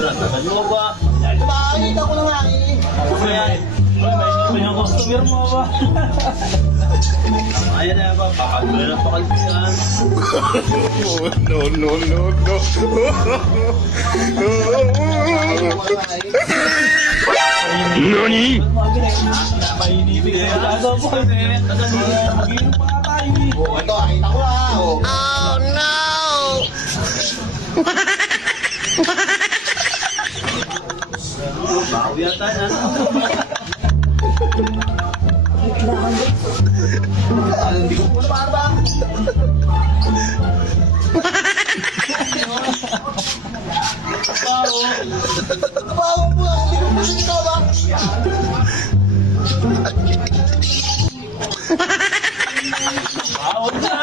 Tagal mo ba? Makakita ko na nga eh. Ayan. May yung customer mo ba? Ayan na ba? Pakagula na pakagula. No, no, no, no. Nani? Mainibig na yung lasa po. Tagal mo na. Mag-inom pa tayo eh. Oh, ito, nakita ko ha. Oh. Bago yata na. Hindi ko po naman ba? Bago po ako. Hindi ko po siya ba? Bawal na.